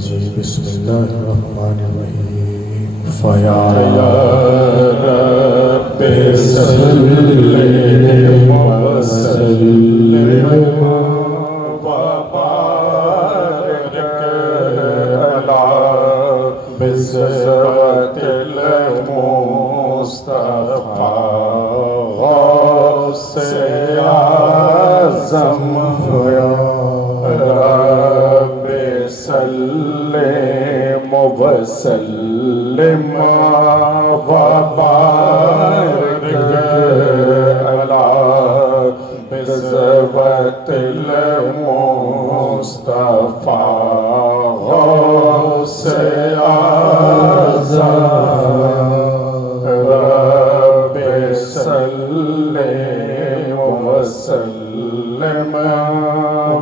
الرجیم بسم اللہ الرحمن الرحیم فیا رب سلم وسلم وبارک علی بسرۃ المصطفیٰ غوث اعظم فیا رب سلم وسلم وبارک علی بسرۃ المصطفیٰ غوث اعظم رب سلم وسلم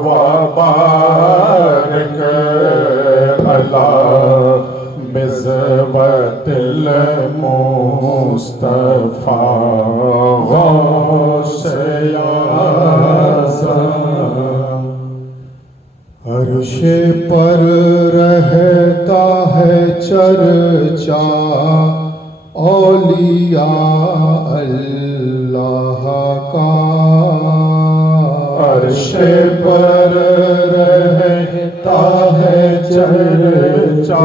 وبارک علی بسرۃ المصطفیٰ غوث اعظم عرش پر رہتا ہے چرچا اولیاء اللہ کا عرش پر رہتا ہے چرچا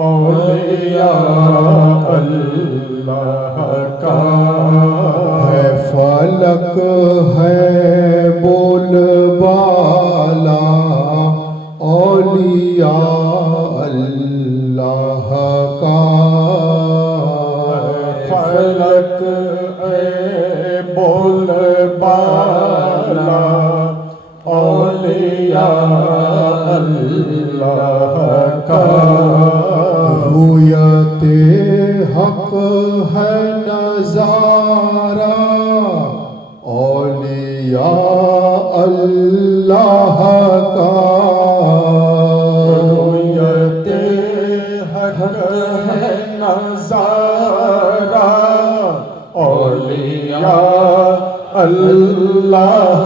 اولیاء اللہ کا ہے فلک ہے بول بالا اولیاء اللہ کا فلک ہے بول بالا اولیاء اللہ کا رویت حق ہے نظارہ اولیاء اللہ کا رویت حق ہے نظارہ اولیاء اللہ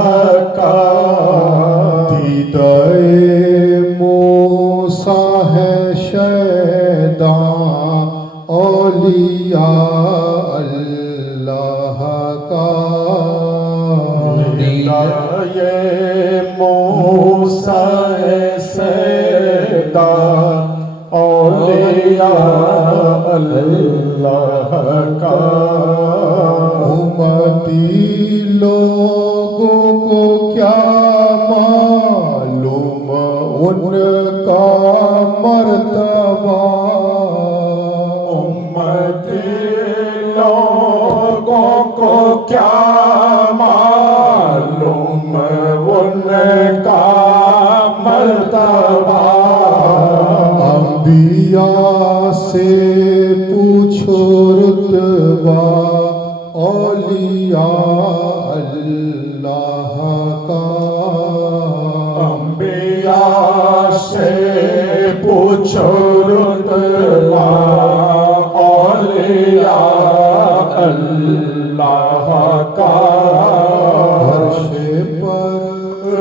کا دیدہ موسیٰ ہے شیداں اولیاء اللہ کا دیدہ موسیٰ ہے شیداں اولیاء اللہ کا امتی لوگوں کو کیا معلوم ان کا مرتبہ امتی لوگوں کو کیا معلوم ان کا مرتبہ انبیاء سے پوچھو رتبہ اولیاء اللہ کا انبیاء سے پوچھو رتبہ اولیاء اللہ کا عرش پر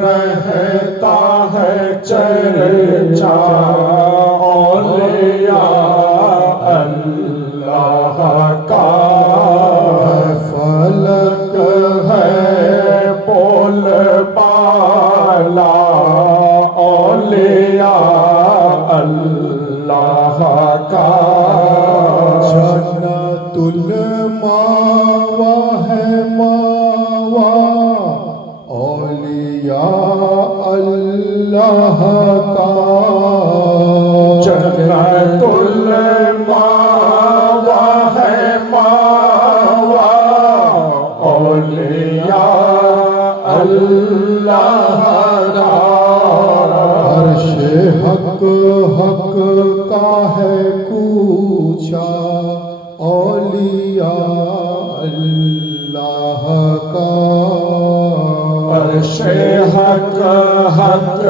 رہتا ہے چرچا اولیاء اللہ کا فلک ہے بول بالا اولیاء اللہ کا جنت الماوا ہے ماوا اولیاء اللہ کا جنت الماوا ہے ماوا اولیاء اللہ کا عرش حق حق کا ہے کوچا اولیاء اللہ کا عرش حق حق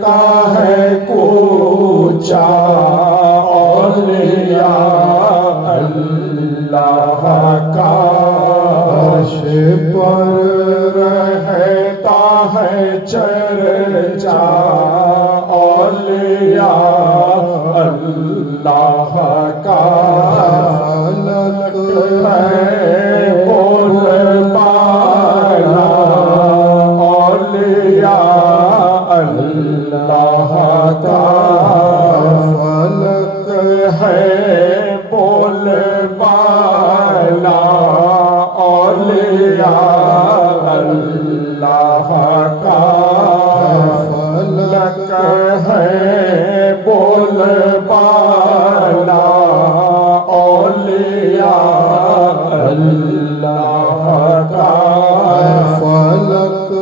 کا ہے کوچا اولیاء اللہ کا عرش پر رہتا ہے چرچا اور اولیاء اللہ کا فلک ہے بول بالا اولیاء اللہ کا فلک ہے بول بالا اولیاء اللہ کا فلک ہے بول بالا اولیاء اللہ کا فلک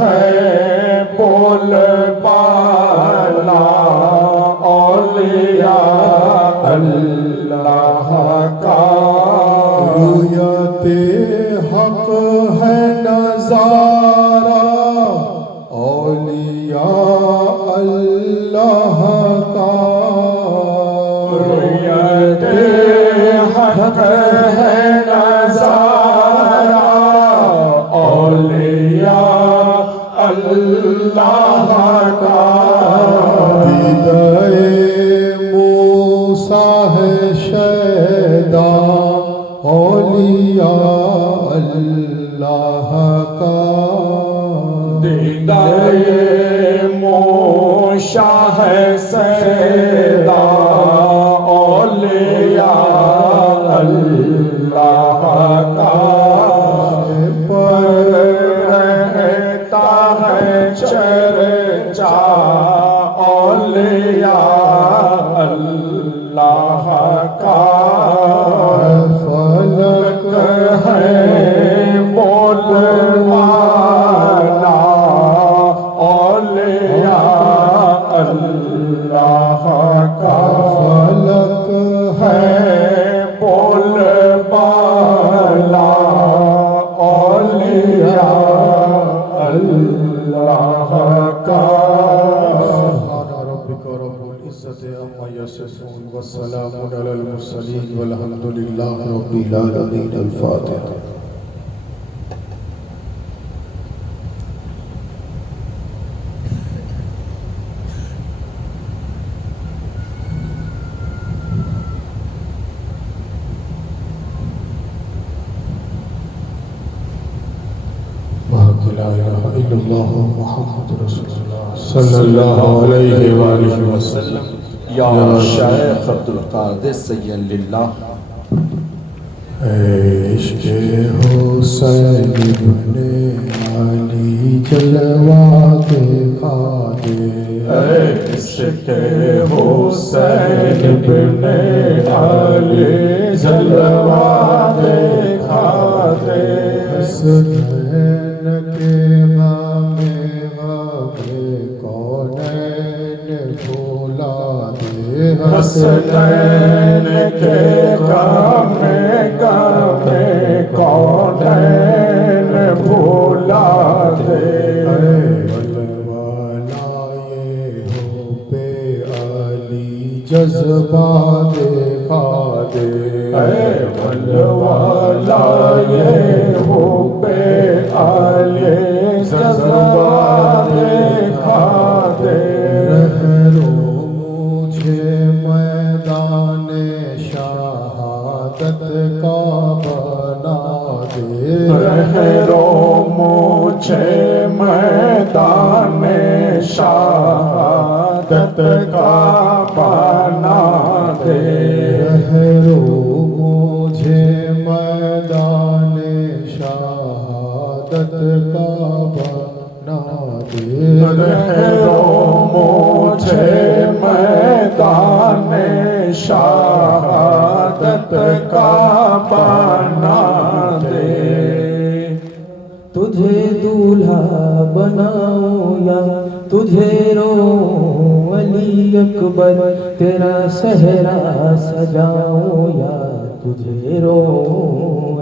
ہے بول بالا اولیاء اللہ کا رویت حق ہے نظارہ اولیاء اللہ کا رویت حق ہے نظارہ اولیاء اللہ کا دیدہ موسیٰ ہے شیدا اولیاء اللہ کا دیدہ موسیٰ ہے شیدا اولیاء اللہ کا پر رہتا ہے چرچا اولیاء اللہ کا فلک ہے بول بالا اولیاء اللہ کا فلک ہے بول بالا اولیاء اللہ کا سبحان ربک رب العزت عما یصفون والسلام علی المرسلین والحمد للہ رب العالمین الفاتحہ لا الہ الا اللہ محمد رسول اللہ صلی اللہ علیہ وآلہ وسلم یا شیخ عبدالقادر سید للہ عشق حسین ابن علی جلوہ دکھا دے عشق حسین ابن علی جلوہ دکھا دے حسین کے غم کونین بھولا دے حسین کے غم کونین بھولا دے ولولائے ہو پہ علی جذبہ دکھا دے ولولائے ہو پہ علی جذبہ دکھا دے رہرو مجھے میدان شہادت کا بنا دے رہرو مجھے میدان شہادت کا بنا دے رہرو مجھے میدان شہادت کا بنا دے رہرو مجھے میدان شہادت کا بنا دے تجھے دولہا بناؤں یا تجھے رو علی اکبر تیرا صحرا سجاؤں یا تجھے رو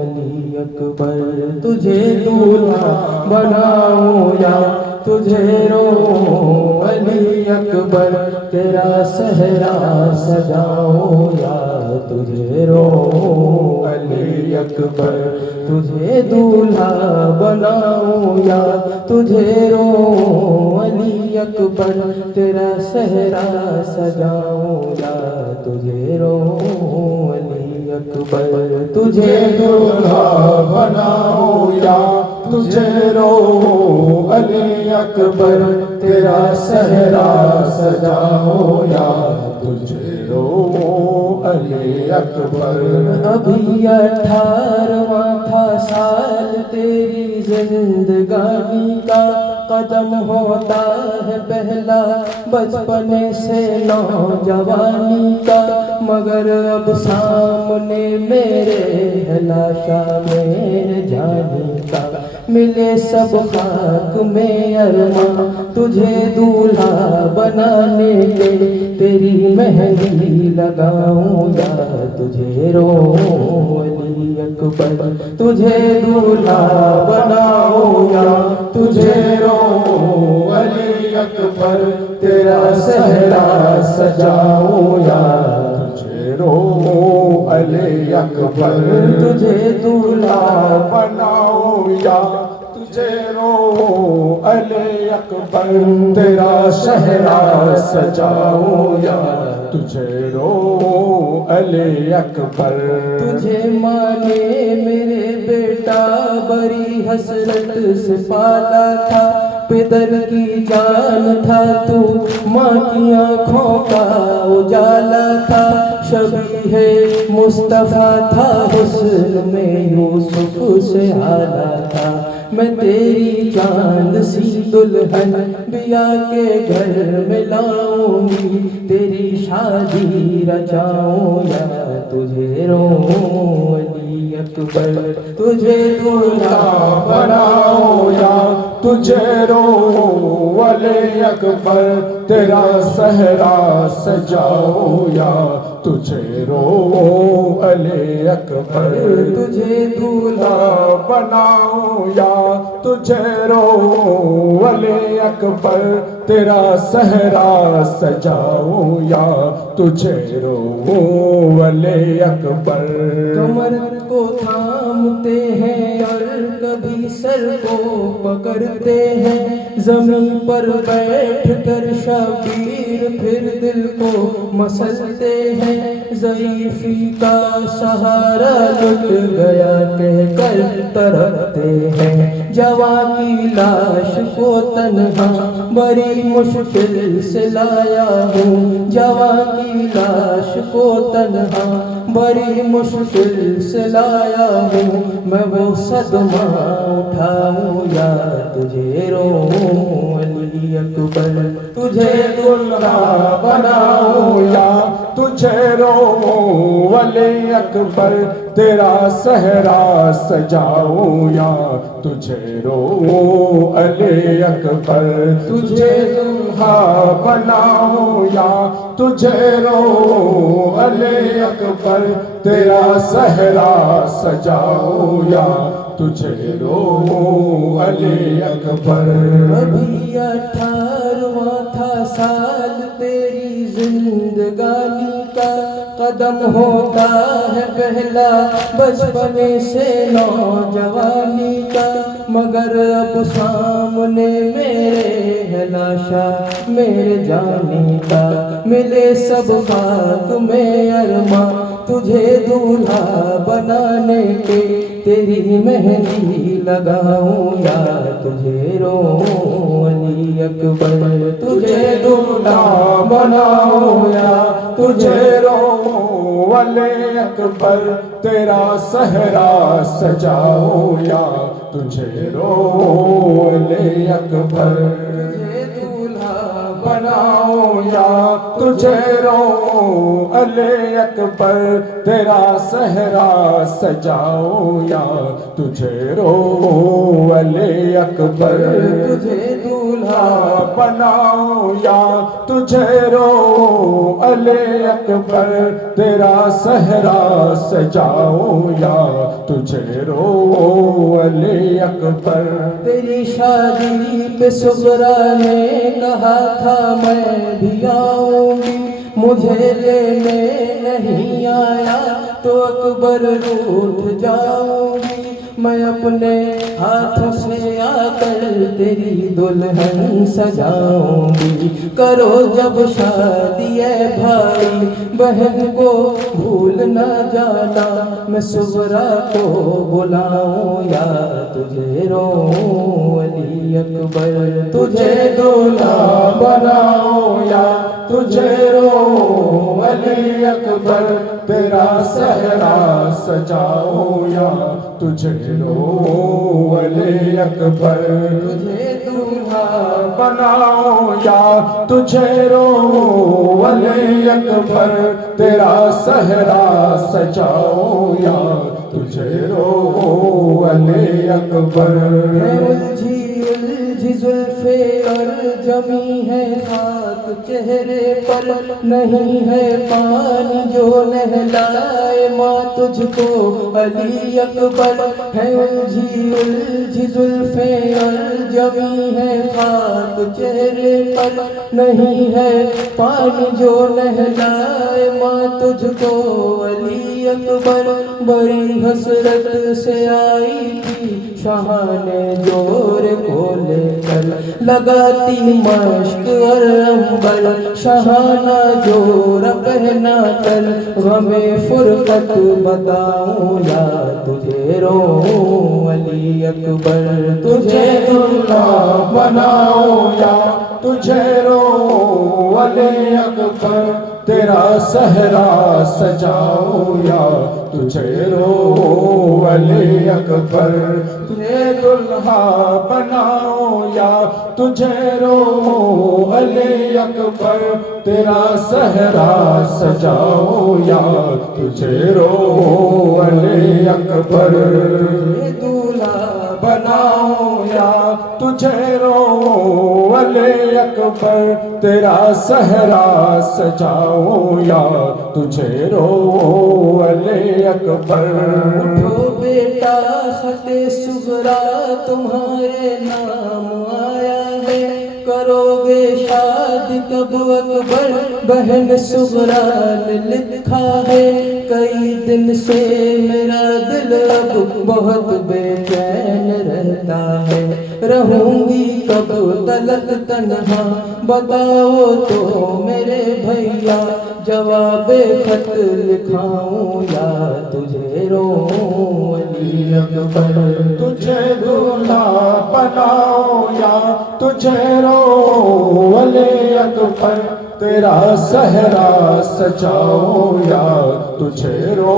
علی اکبر تجھے دولہا بناؤں یا تجھے رو علی اکبر تیرا صحرا سجاؤں یا تجھے رو علی اکبر تجھے دولہا بناؤں یا تجھے رو علی اکبر تیرا صحرا سجاؤں یا تجھے رو علی اکبر تجھے دولہا بناؤں یا تجھے رو علی اکبر تیرا صحرا سجاؤں یا تجھے رو علی اکبر ابھی 18واں تھا سال تیری زندگانی کا قدم ہوتا ہے پہلا بچپنے سے نوجوانی کا مگر اب سامنے میرے ہے لاشا میرے جانی کا ملے سب خاک میں ارماں تجھے دولہا بنانے کے تیری مہندی لگاؤں یا تجھے رو علی اکبر تجھے دولہا بناؤں یا تجھے رو علی اکبر تیرا صحرا سجاؤں یا تجھے رو علی اکبر تجھے دولہا بناؤں یا تجھے رو علی اکبر تیرا صحرا سجاؤں یا تجھے رو علی اکبر تجھے ماں نے میرے بیٹا بڑی حسرت سے پالا تھا پدر کی جان تھا تو ماں کی آنکھوں کا اجالا تھا شبیہ مصطفیٰ تھا حسن میں یوسف سے آلہ تھا میں تیری چاند سی دلہن بیا کے گھر میں لاؤں گی تیری شادی رچاؤں یا تجھے رو علی اکبر تجھے دولہا بناؤں یا تجھے رو علی اکبر تیرا صحرا سجاؤں یا تجھے رو علی اکبر تجھے دولہا بناؤں یا تجھے رو علی اکبر تیرا صحرا سجاؤں یا تجھے رو علی اکبر کمر کو تھامتے ہیں اور کبھی سر کو پکڑتے ہیں زمین پر بیٹھ کر شبیر پھر دل کو مسلتے ہیں ضعیفی کا سہارا لٹ گیا کہہ کر تڑپتے ہیں جوان کی لاش کو تنہا بڑی مشکل سے لایا ہوں جوان کی لاش کو تنہا بڑی مشکل سے لایا ہوں میں وہ صدمہ اٹھاؤں یا تجھے رو علی اکبر تجھے دولہا بناؤں یا تجھے رو علی اکبر تیرا صحرا سجاؤں یا تجھے رو علی اکبر تجھے دولہا بناؤں یا تجھے رو علی اکبر تیرا صحرا سجاؤں یا تجھے رو علی اکبر ابھی 18واں تھا سال تیری زندگانی کا قدم ہوتا ہے پہلا بچپنے سے نوجوانی کا مگر اب سامنے میرے ہے لاشا میرے جانی کا ملے سب خاک میں ارماں تجھے دولہا بنانے کے تیری مہندی لگاؤں یا تجھے رو علی اکبر تجھے دولہا بناؤں یا تجھے رو علی اکبر تیرا صحرا سجاؤں یا تجھے رو علی اکبر تجھے دولہا بناؤں یا تجھے رو علی اکبر تیرا صحرا سجاؤں یا تجھے رو علی اکبر تجھے دولہا بناؤں یا تجھے رو علی اکبر تیرا صحرا سجاؤں یا تجھے رو علی اکبر تیری شادی پہ صغرا نے کہا تھا میں بھی آؤں گی مجھے لینے نہیں آیا تو اکبر روٹھ جاؤں گی میں اپنے ہاتھوں سے آ کر تیری دلہن سجاؤں گی کرو جب شادی اے بھائی بہن کو بھول نہ جانا میں صغرا کو بلاؤں یا تجھے رو علی اکبر تجھے دولہا بناؤں یا تجھے رو علی اکبر تیرا صحرا سجاؤں یا تجھے رو علی اکبر تجھے دولہا بناؤں یا تجھے رو علی اکبر تیرا صحرا سجاؤں یا تجھے رو علی اکبر الجھی زلفے اور جمی ہے خاک چہرے پر نہیں ہے پانی جو نہلائے ماں تجھ کو علی اکبر ہے الجھی زلفے اور جمی ہے خاک چہرے پر نہیں ہے پانی جو نہلائے ماں تجھ کو علی اکبر بڑی حسرت سے آئی تھی شاہان جور کو لے کر لگاتی مشک اور امبر شاہانہ جور پہنا کر غم فرقت بتاؤں یا تجھے رو علی اکبر تجھے دلہا بناؤں یا تجھے رو علی اکبر تیرا صحرا سجاؤں یا تجھے رو علی اکبر تجھے دلہا بناؤں یا تجھے رو علی اکبر تیرا صحرا سجاؤں یا تجھے رو علی اکبر دولہا بناؤں یا تجھے رو علی اکبر تیرا صحرا سجاؤں یا تجھے رو علی اکبر اٹھو بیٹا خط صغرا تمہارے نام آیا ہے کرو گے شادی کب اکبر بہن صغرا نے لکھا ہے کئی دن سے میرا دل اب بہت بے چین رہتا ہے رہوں گی کب تلک تنہا بتاؤ تو میرے بھیا جواب خط لکھاؤں یا تجھے رو علی اکبر تجھے دلہا بناؤں یا تجھے رو علی اکبر تیرا صحرا سجاؤں یا تجھے رو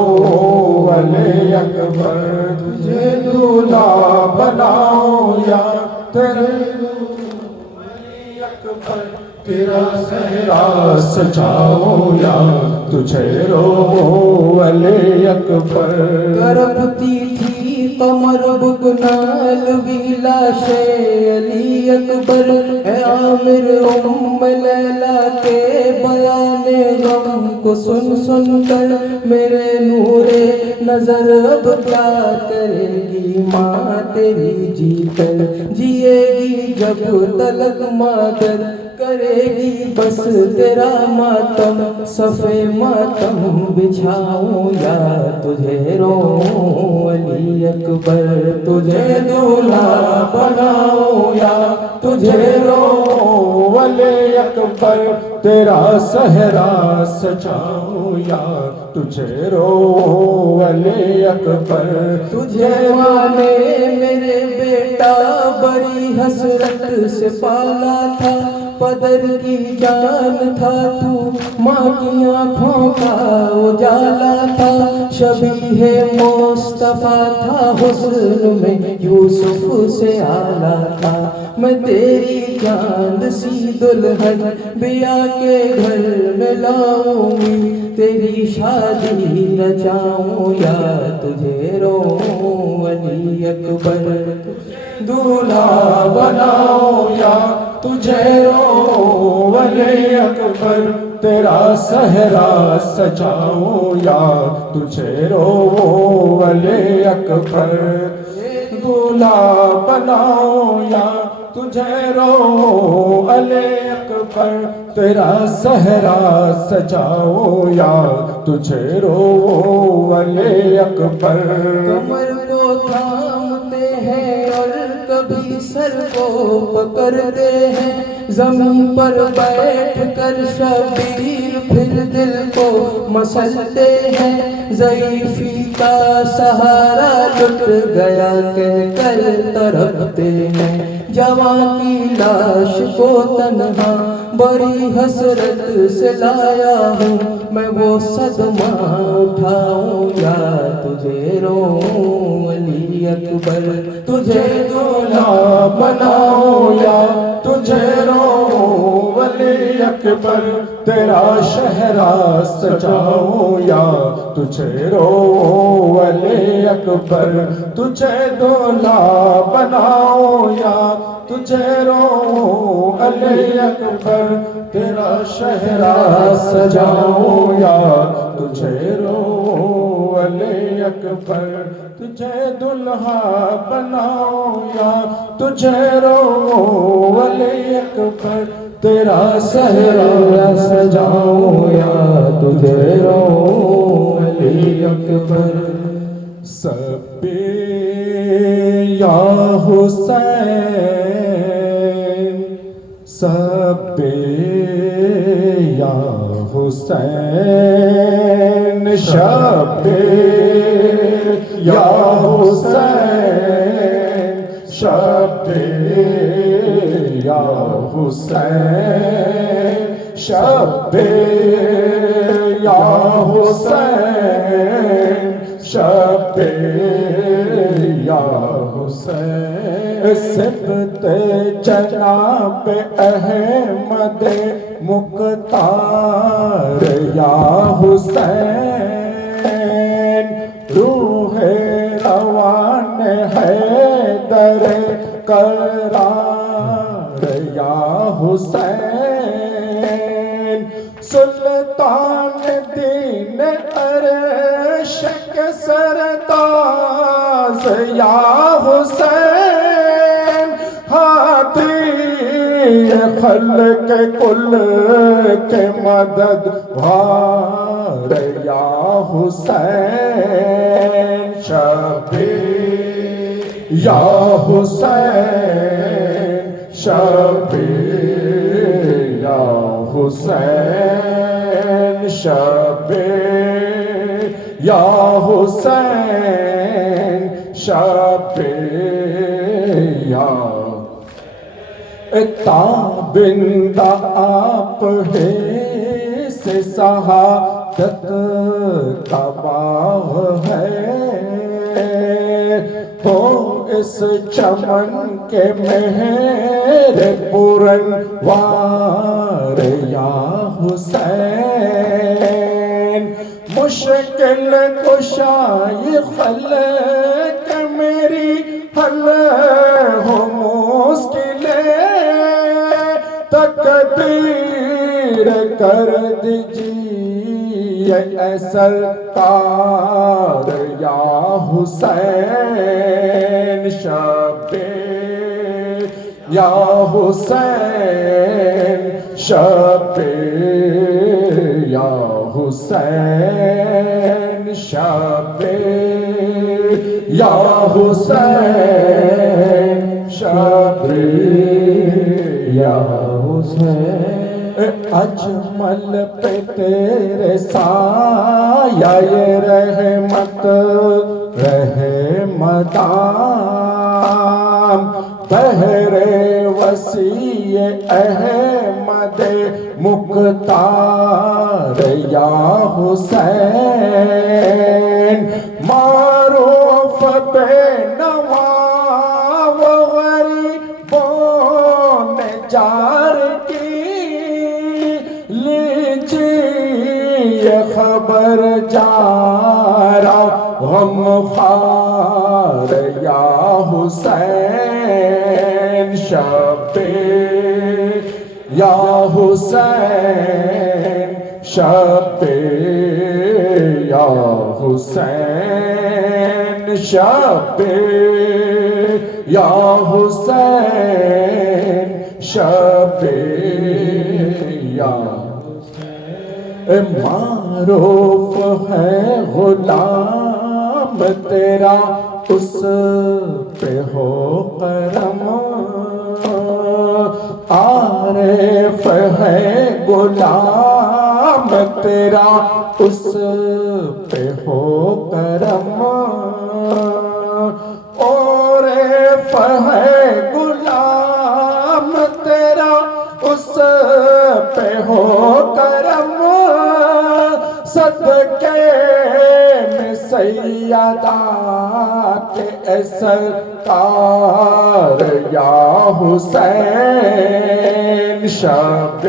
علی اکبر تجھے دلہا بناؤں یا تیرے علی اکبر تیرا صحرا سجاؤں یا تجھے رو علی اکبر کرپتی تھی قمر بکنال ویلاش علی اکبر اے عامر ام لیلا کے بیان غم کو سن سن کر میرے نور نظر اب کیا کرے گی ماں تیری جی کر جیے گی جب تلک مادر کرے گی بس تیرا ماتم صفے ماتم بچھاؤں یا تجھے رو علی اکبر تجھے دولہا بناؤں یا تجھے رو علی اکبر تیرا صحرا سجاؤں یا تجھے رو علی اکبر تجھے ماں نے میرے بیٹا بڑی حسرت سے پالا تھا پدر کی جان تھا تو ماں کی آنکھوں کا اجالا تھا شبیہ مصطفیٰ تھا حسن میں یوسف سے آلہ تھا میں تیری چاند سی دلہن بیا کے گھر میں لاؤں گی تیری شادی رچاؤں یا تجھے روؤں علی اکبر دولہا بناؤں یا تجھے روؤں علی اکبر تیرا صحرا سجاؤں یا تجھے روؤں علی اکبر دولہا بناؤں یا تجھے روؤں علی اکبر تیرا صحرا سجاؤں یا تجھے روؤں علی اکبر کمر کو تھامتے ہیں اور کبھی سر کو پکڑتے ہیں زمین پر بیٹھ کر شبیر پھر دل کو مسلتے ہیں ضعیفی کا سہارا لٹ گیا کہہ کر تڑپتے ہیں جوان کی لاش کو تنہا بڑی حسرت سے لایا ہوں میں وہ صدمہ اٹھاؤں یا تجھے روؤں علی اکبر تجھے دولہا بناؤں یا تجھے روؤں علی اکبر تیرا شہرا سجاؤں یا تجھے روؤں علی اکبر تجھے دولہا بناؤں یا تجھے روؤں علی اکبر تیرا شہرا سجاؤں یا تجھے روؤں علی اکبر تجھے دلہا بناؤں یا تجھے روؤں علی اکبر تیرا صحرا سجاؤں یا تجھے روؤں علی اکبر سبے یا حسین سبے یا حسین شبے یا حسین شبے یا حسین شبے یا حسین شبے یا حسین سبت جناب احمد مختار یا حسین روح روان حیدر قرار یا حسین سلطان دین عرش کے سرتاز یا حسین ہادی خلق کل کے مددگار یا حسین شبیر یا حسین شبیر یا حسین شبیر یا حسین شبیر یا تابندہ آپ ہے سے شہادت کا باغ ہے ہو اس چمن کے مہر پرنوار یا حسین مشکل کشائی خلق میری حل ہو مشکلیں تقدیر کر دیجیے اے سرکار یا حسین شبیر یا حسین شبیر یا حسین شبیر یا حسین شبیر یا حسین اجمل پہ تیرے سایہ رحمت رہے مدام بہر وسیع احمد مختار یا حسین معروف بے نوا و غریبوں خبر جارا غم خوار یا حسین شب یا حسین شب یا حسین شب یا حسین شب یا معروف ہے غلام تیرا اس پہ ہو کرم عارف ہے غلام تیرا اس پہ ہو کرم عارف ہے غلام تیرا اس پہ ہو کرم صدقے میں سیدہ کے سرکار یا حسین شب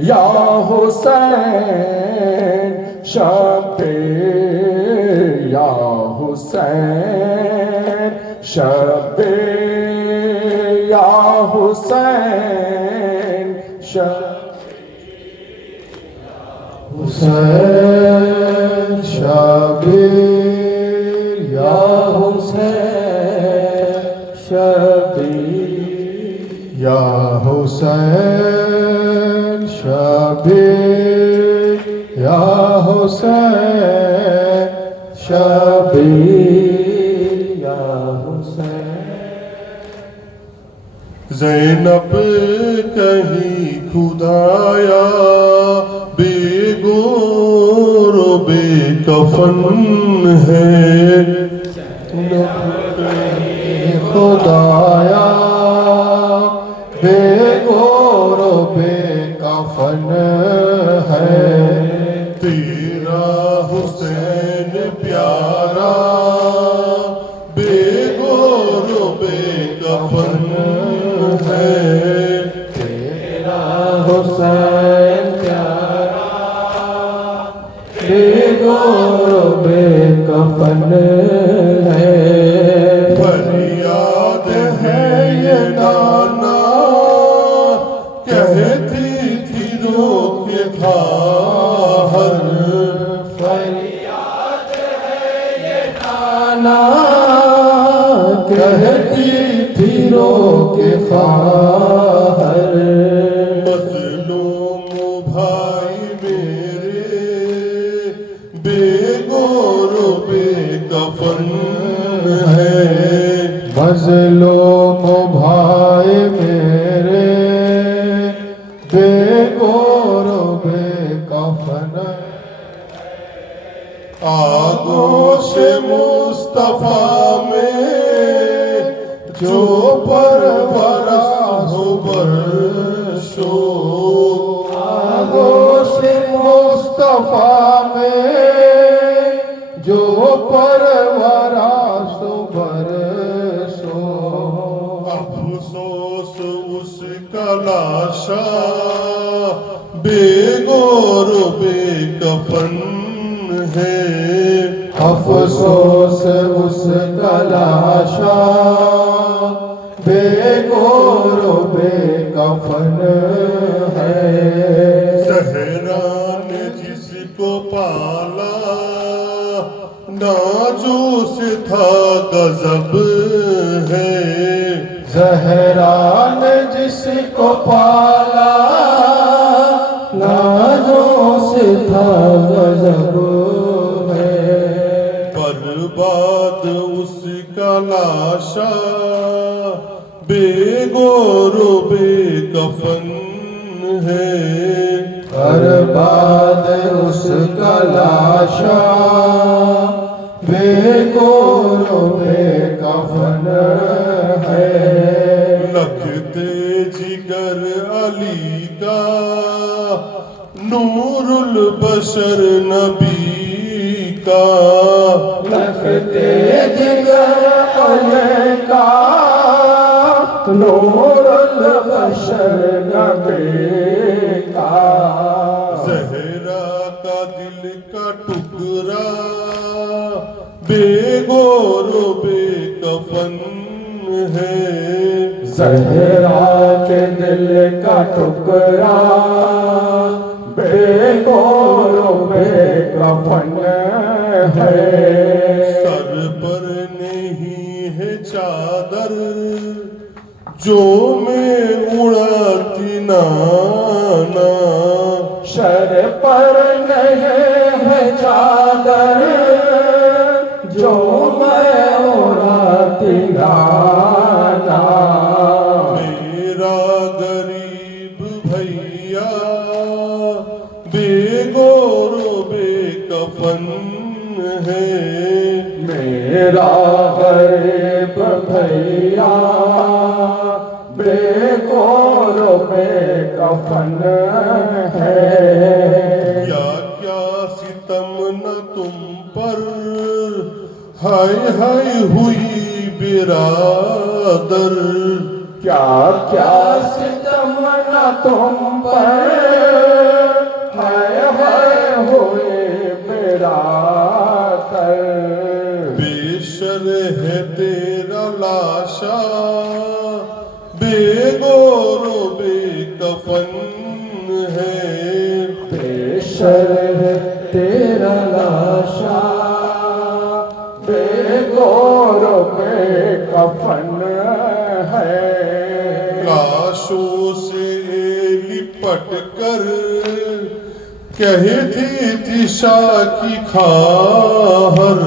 یا حسین شب یا حسین شب یا حسین شب حسین شبیر یا حسین شبیر یا حسین شبیر یا حسین شبیر یا حسین زینب کہیں خدایا بے گور و بے کفن ہے خدایا بے گور و بے کفن ہے تیرا حسین پیارا بے گور و بے کفن ہے تیرا حسین پیارا بے گور و بے کفن ہے فریاد ہے یہ نانا کہتی تھی رو کے تھا ہر فریاد ہے یہ نانا کہتی تھی رو کے خواہر مظلوم بھائی میرے بے گور و بے کفن ہے مظلوم بھائی میرے بے گور و بے کفن آگوش مصطفیٰ میں جو پرورش ہو برسو آگوش مصطفیٰ میں جو پرورش ہو برسو افسوس اس کا لاشا بے گور و بے کفن ہے افسوس اس کا لاشا بے گور و بے کفن ہے زہرا نے جس کو پالا ناجوس تھا غضب ہے زہرا نے جس کو پالا نازوں سے تھا غضب ہے برباد اس کا لاشا بے گور و بے کفن ہے برباد اس کا لاشا بے گور و بے کفن ہے لکھتے جگر علی کا نور البشر نبی کا لکھتے جگر علی کا نور البشر نبی کا زہرا گور و بے کفن ہے زہرا کے دل کا ٹکڑا بے گور و بے کفن ہے سر پر نہیں ہے چادر جو میں اڑاتی نانا سر پر نہیں ہے چادر جو میں اڑاتی گانا میرا غریب بھیا بے گور و بے کفن ہے میرا غریب بھیا بے گور و بے کفن ہے یا کیا ستم نہ تم پر ہائے ہائے ہوئی برادر کیا کیا ستم نہ تم پر ہائے ہائے ہوئے برادر بے شرح ہے تیرا لاشا بے گور و بے کفن ہے بے شرح تیرا لاشا بے گور و بے کفن ہے لاشوں سے لپٹ کر کہتی تھی شاہ کی کھاہر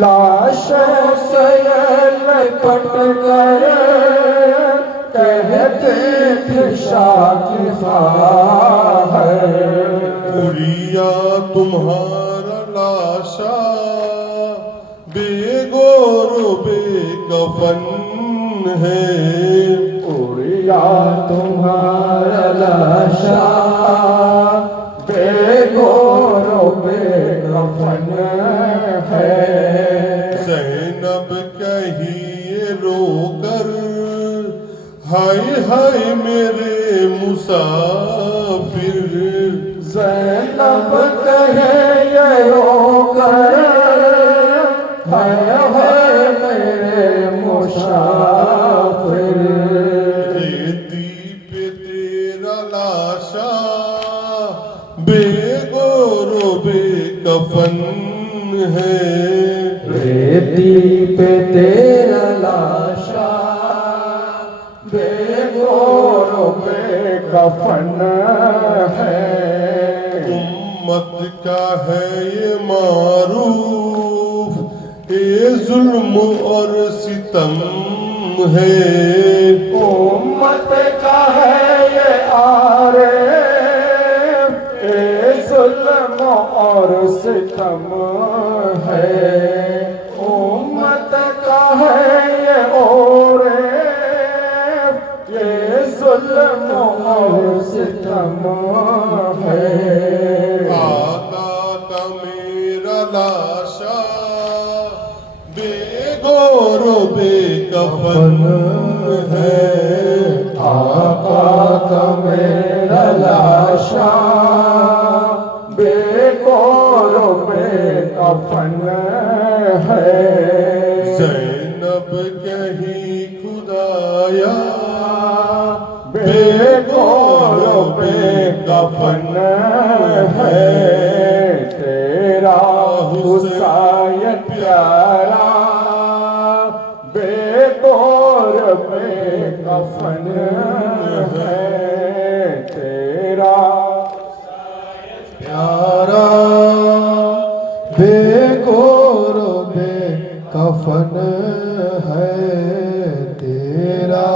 لاشوں سے لپٹ کر کہتے تھے شاہ کی خواہر اڑیا تمہارا لاشا بے گور و بے کفن ہے اڑیا تمہارا لاشا بے گور و بے کفن ہے زینب کہیے رو کر ہائے ہائے میرے مسافر زینب کہے یہ رو کر ہائے ہائے میرے مسافر ریتی پہ تیرا لاشا بے گور و بے کفن ہے ریتی پہ تیرا لاشا بے گور و بے کفن ہے امت کا ہے یہ معروف اے ظلم اور ستم ہے امت کا ہے یہ عارف اے ظلم اور ستم ہے امت کا ہے یہ عارف یہ ظلم اور ستم ہے آقا کا میرا لاشا بے گور و بے کفن ہے آقا کا میرا لاشا بے گور و بے کفن ہے زینب کہیں خدایا بے گور و بے کفن ہے تیرا حسین پیارا بے گور بے کفن ہے تیرا پیارا بے گور و بے کفن ہے تیرا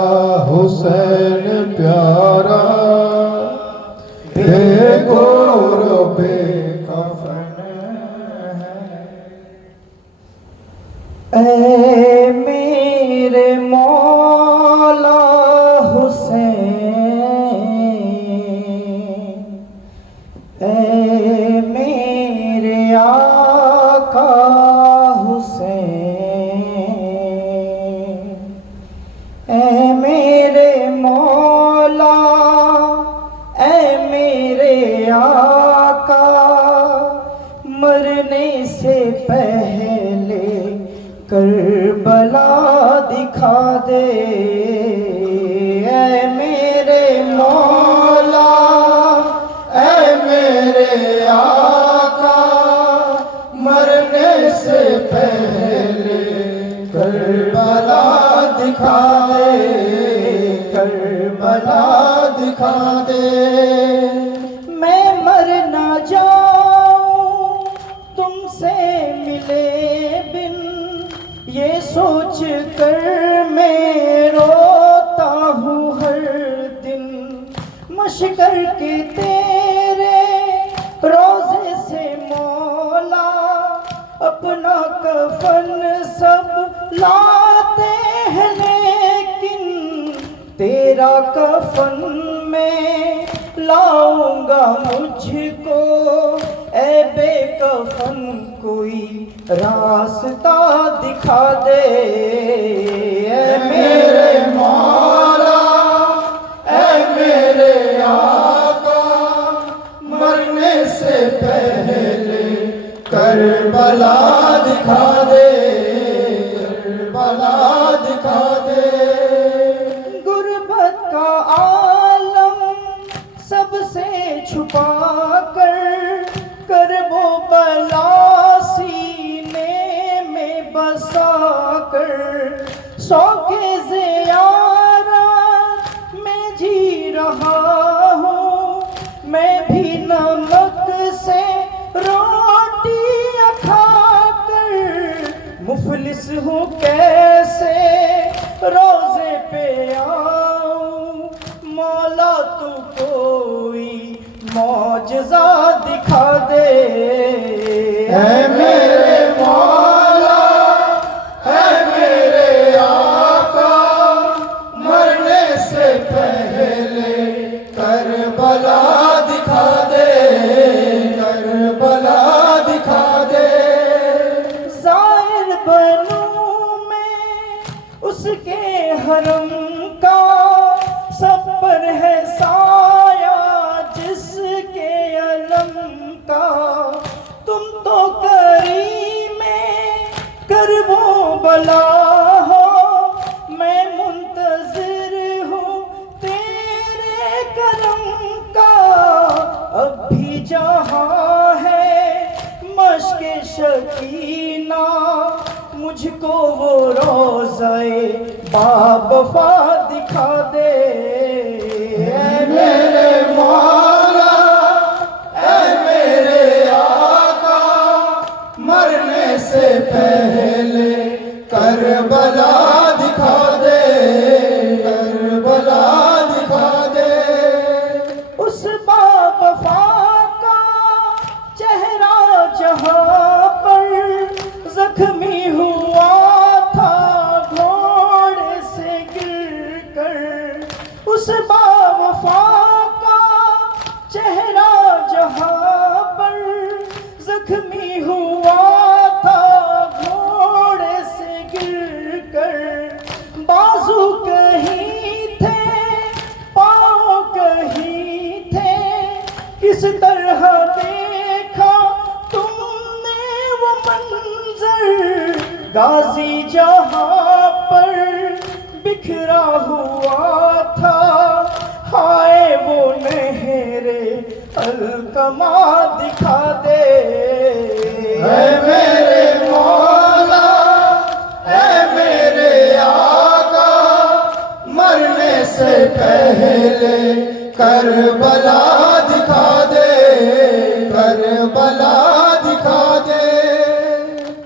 حسین پیارا بے گور و بے کفن ہے اے میرے مولا حسین اے میرے آقا حسین اے میرے مولا اے میرے آقا مرنے سے پہلے دکھا دے، کربلا دکھا دے۔ میں مر نہ جاؤں تم سے ملے بن، یہ سوچ کر میں روتا ہوں ہر دن۔ مشکر کے تیرے روزے سے مولا اپنا کفن سب لاتے ہیں، لیکن تیرا کفن میں لاؤں گا مجھ کو، اے بے کفن کوئی راستہ دکھا دے۔ اے میرے مولا، اے میرے آقا، مرنے سے پہلے کربلا دکھا دے، کربلا دکھا دے۔ غربت کا عالم سب سے چھپا کر وہ بلا سینے میں بسا کر، شوق زیارت میں جی رہا ہوں، میں بھی نمک سے روٹیاں کھا کر، مفلس ہوں کیسے روزے پہ آؤں، مولا تو کوئی معجزہ دکھا دے۔ اے میرے مولا، اے میرے آقا، مرنے سے پہلے کربلا دکھا دے، کربلا دکھا دے۔ زائر بنوں میں اس کے حرم کا، سب پر ہے سایہ جس کے علم کا، تم تو کریم کرب و بلا ہو، میں منتظر ہوں تیرے کرم کا۔ اب بھی جہاں ہے مشق شکینہ، مجھ کو وہ روضۂ باوفا دکھا دے۔ اے میرے مولا، اے میرے آقا، مرنے سے پہلے کربلا دکھا دے، کربلا دکھا دے۔ اس باوفا کا چہرہ جہاں پر زخمی ہوا تھا گھوڑے سے گر کر، اس باوفا کا چہرہ جہاں پر زخمی ہوا تھا گھوڑے سے گر کر، بازو کہیں تھے پاؤں کہیں تھے، کس طرح دیکھا تم نے وہ منظر، غازی جہاں پر بکھرا ہوا تھا، ہائے وہ نہر القمہ دکھا دے۔ اے میرے مولا، اے میرے آقا، مرنے سے پہلے کربلا دکھا دے، کربلا دکھا دے۔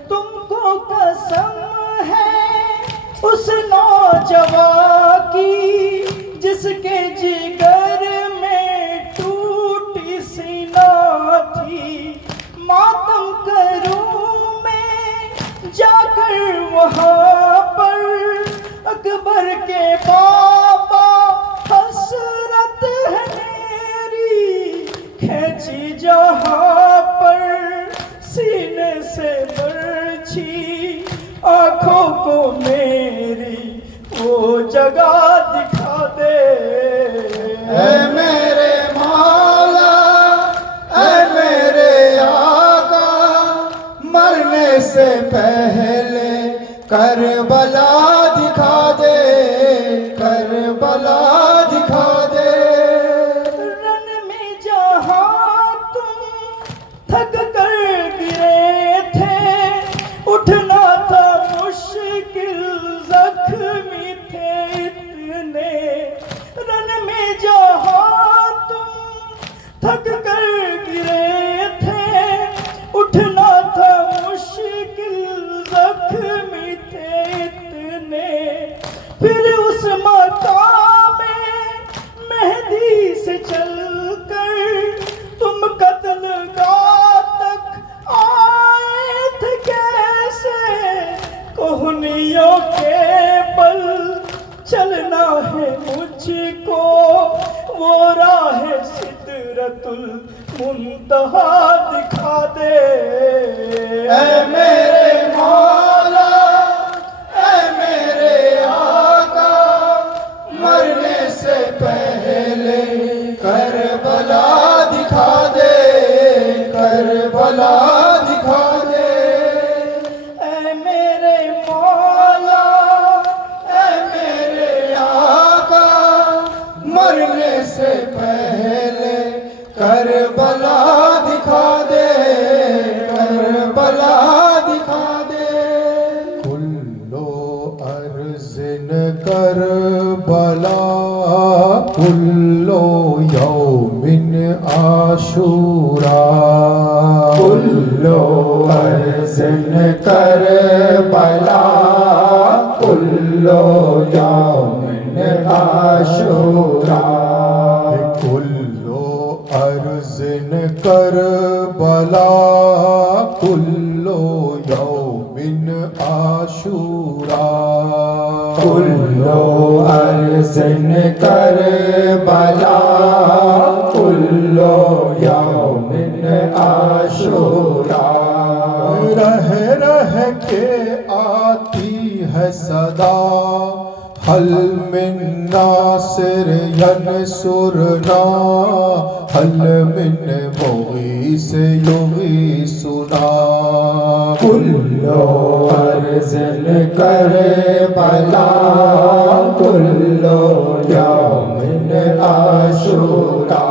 تم کو قسم ہے اس نوجوان کی جس کے جگر میں ٹوٹی سینہ تھی، ماتم کروں میں جا کر وہاں پر، اکبر کے بابا حسرت ہے میری، کھینچی جہاں پر سینے سے برچھی، آنکھوں کو میری وہ جگہ دکھا دے۔ اے میرے مولا، اے میرے آقا، مرنے سے پہلے کربلا دکھا دے، کربلا دکھا دے۔ رن میں جہاں تم تھک کر گرے تھے، اٹھنا تھا مشکل، زخمی سدرۃ المنتہا دکھا دے. اے میرے مولا اے میرے آقا مرنے سے پہلے کربلا دکھا دے کربلا دکھا دے. اے میرے مولا اے میرے آقا مرنے سے پہلے کربلا دکھا دے کربلا دکھا دے. کلو ارزن کربلا کلو یومن عاشورا. کلو ارزن کربلا کلو یومن عاشورا. کلو ارزن کربلا کلو یومن عاشورا. کلو ارزن کربلا کلو یومن عاشورا. رہ رہ کے آتی ہے صدا حل من ناصر ینصرنا حل من مغیث یغیثنا. کلو ارزن کربلا کلو یومن عاشورا.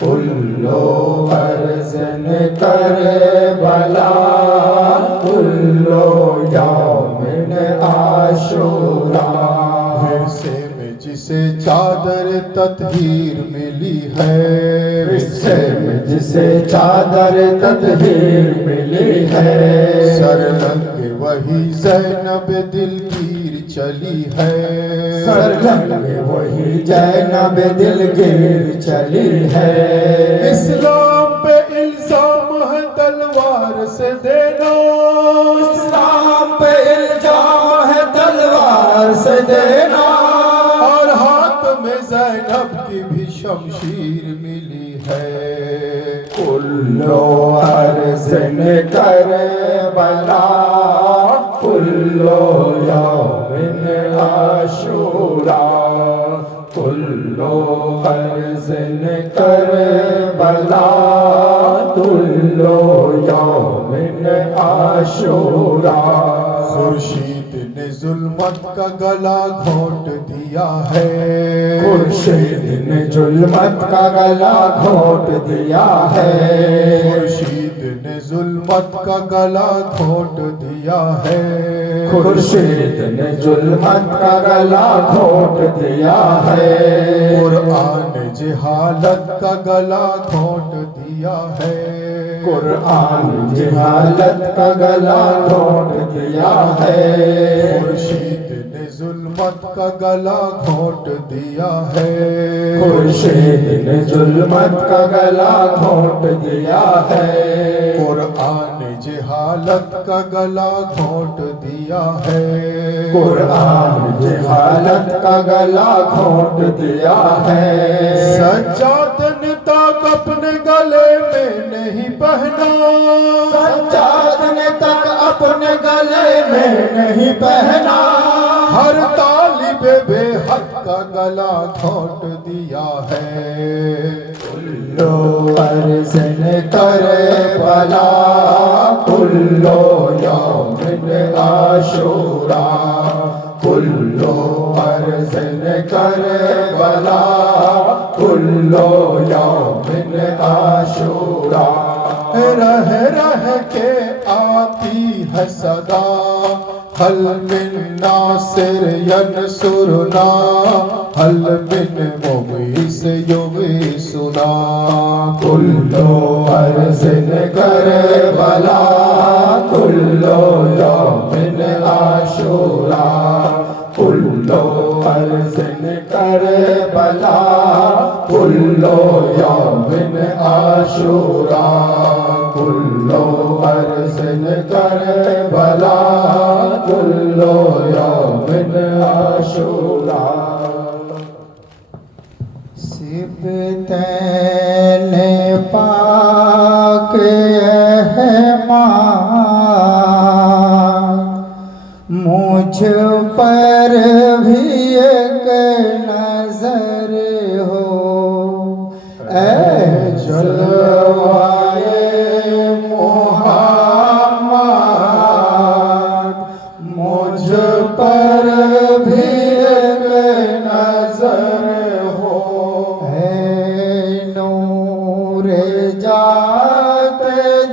کلو ارزن کربلا کلو یومن عاشورا. ورثے میں جسے چادر تطہیر ملی ہے ورثے میں جسے چادر تطہیر ملی ہے سر رنگ وہی زینب دلگیر چلی ہے. سر رنگ وہی زینب دلگیر چلی ہے. اسلام پہ الزام ہے تلوار سے دینا. اسلام پہ الزام ہے تلوار سے دینا. اور ہاتھ میں زینب کی بھی شمشیر ملی ہے. کلو ارزن کربلا کلو یومن عاشورا. کلو ارزن کربلا کلو یومن عاشورا. خورشید نے ظلمت کا گلا گھونٹ دیا ہے. خورشید نے ظلمت کا گلا گھونٹ دیا ہے. خورشید نے ظلمت کا گلا گھونٹ دیا ہے. خورشید نے ظلمت کا گلا گھونٹ دیا ہے. قرآن جہالت کا گلا گھونٹ دیا ہے. قرآن جہالت کا گلا گھونٹ دیا ہے. خورشید نے ظلمت کا گلا گھونٹ دیا ہے. خورشید نے ظلمت کا گلا گھونٹ دیا ہے. قرآن جہالت کا گلا گھونٹ دیا ہے. قرآن جہالت کا گلا گھونٹ دیا ہے. سجاد نے تاک اپنے گلے میں نہیں پہنا. سجاد نے تک اپنے گلے میں نہیں پہنا. ہر طالب بے حق کا گلا گھونٹ دیا ہے. کلو ارزن کربلا کلو یومن عاشورا. کلو ارزن کربلا کلو یومن عاشورا. رہ رہ کے آتی ہے صدا حل من ناصر ینصرنا حل من مغیث یغیثنا. کلو ارزن کربلا کلو یومن عاشورا. کلو ارزن کربلا کلو یومن عاشورا. کلو ارزن کربلا کلو یومن عاشورا. سبتین کے احمان مجھ پر بھی ایک نظر ہو اے جلوائے محمد مجھ پر بھی ایک نظر ہو اے نور جات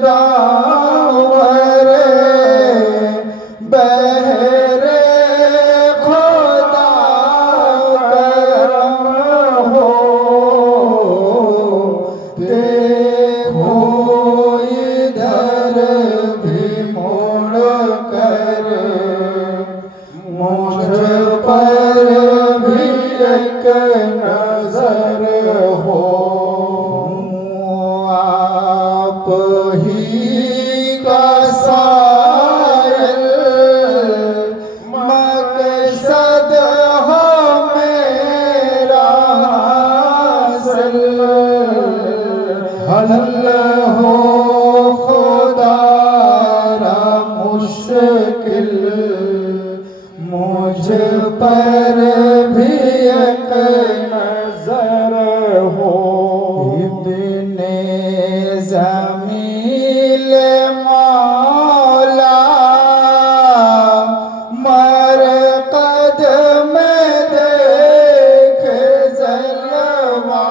داور بہر خدا کرم ہو دیکھو ادھر بھی مڑ کر مجھ پر بھی ایک نظر ہو آپ ہی کا سائل مقصد ہو میرا حاصل حل ہو خدا را مشکل مجھ پر بھی ایک نظر ہو ابن زمیل مولا مرقد میں دیکھ جلوہ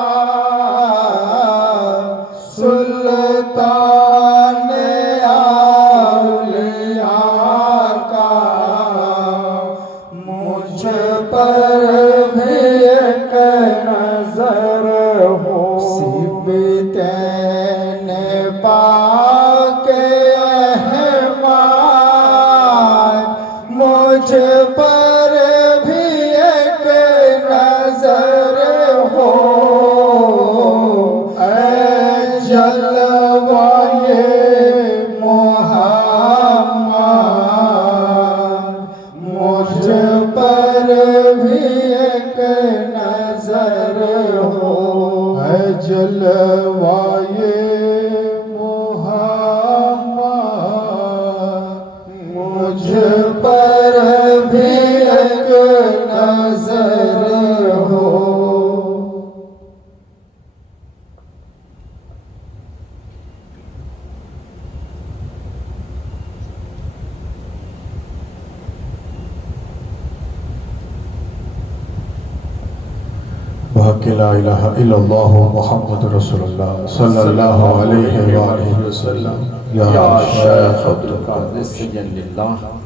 سلطان اولیاء کا مجھ پر بھی ایک نظر ہو سبتین پاک احمد مجھ پر بھی ایک نظر ہو اے جلوائے محمد مجھ پر بھی ایک نظر ہو اے جلوائے محمد مجھ پر بھی ایک نظر ہو وحق لا الہ الا اللہ محمد رسول اللہ صلی اللہ علیہ وآلہ وسلم یا شیخ عبدالقادر سجن اللہ